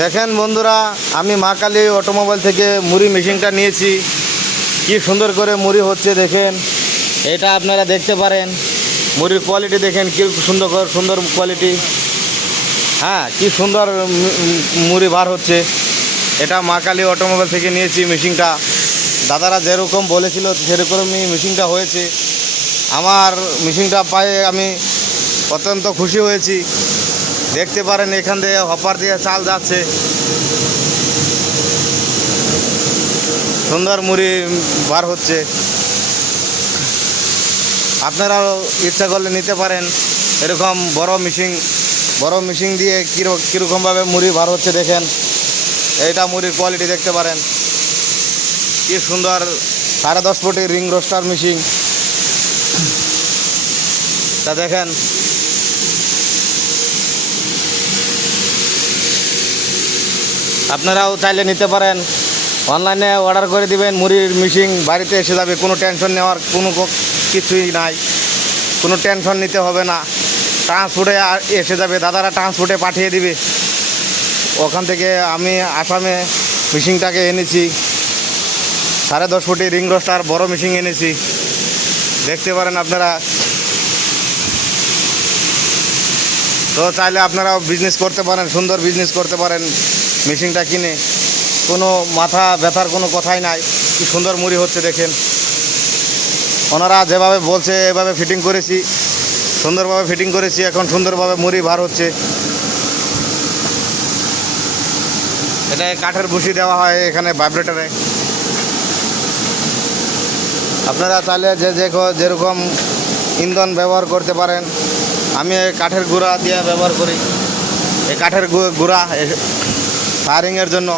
দেখেন বন্ধুরা, আমি মা কালী অটোমোবাইল থেকে মুড়ি মেশিনটা নিয়েছি। কি সুন্দর করে মুড়ি হচ্ছে দেখেন, এটা আপনারা দেখতে পারেন। মুড়ির কোয়ালিটি দেখেন কি সুন্দর সুন্দর কোয়ালিটি। হ্যাঁ, কি সুন্দর মুড়ি বার হচ্ছে। এটা মা কালী অটোমোবাইল থেকে নিয়েছি মেশিনটা। দাদারা যেরকম বলেছিল সেরকমই মেশিনটা হয়েছে। আমার মেশিনটা পায়ে আমি অত্যন্ত খুশি হয়েছি। দেখতে পারেন এখান দিয়ে হপার দিয়ে চাল যাচ্ছে, সুন্দর মুড়ি বার হচ্ছে। আপনারাও ইচ্ছা করলে নিতে পারেন এরকম বড় মেশিন দিয়ে কীরকমভাবে মুড়ি বার হচ্ছে দেখেন। এইটা মুড়ির কোয়ালিটি দেখতে পারেন, কি সুন্দর 10.5 ফুটের রিং রোস্টার মেশিন। তা দেখেন, আপনারাও চাইলে নিতে পারেন। অনলাইনে অর্ডার করে দিবেন, মুড়ির মেশিন বাড়িতে এসে যাবে। কোনো টেনশন নেওয়ার কোনো কিছুই নাই, কোনো টেনশন নিতে হবে না। ট্রান্সপোর্টে এসে যাবে, দাদারা ট্রান্সপোর্টে পাঠিয়ে দিবে। ওখান থেকে আমি আসামে মেশিনটাকে এনেছি, 10.5 ফুটের রিং রোস্টার বড় মেশিন এনেছি। দেখতে পারেন আপনারা। তো চাইলে আপনারাও বিজনেস করতে পারেন, সুন্দর বিজনেস করতে পারেন মেশিনটা কিনে। কোনো মাথা ব্যথার কোনো কথাই নাই। কি সুন্দর মুড়ি হচ্ছে দেখেন। ওনারা যেভাবে বলছে এভাবে ফিটিং করেছি, সুন্দরভাবে ফিটিং করেছি। এখন সুন্দরভাবে মুড়ি বার হচ্ছে। এটা কাঠের ভুসি দেওয়া হয় এখানে ভাইব্রেটরে। আপনারা চাইলে যেরকম ইন্ধন ব্যবহার করতে পারেন। আমি কাঠের গুঁড়া দিয়ে ব্যবহার করি। এই কাঠের গুঁড়া ফায়ারিংয়ের জন্য।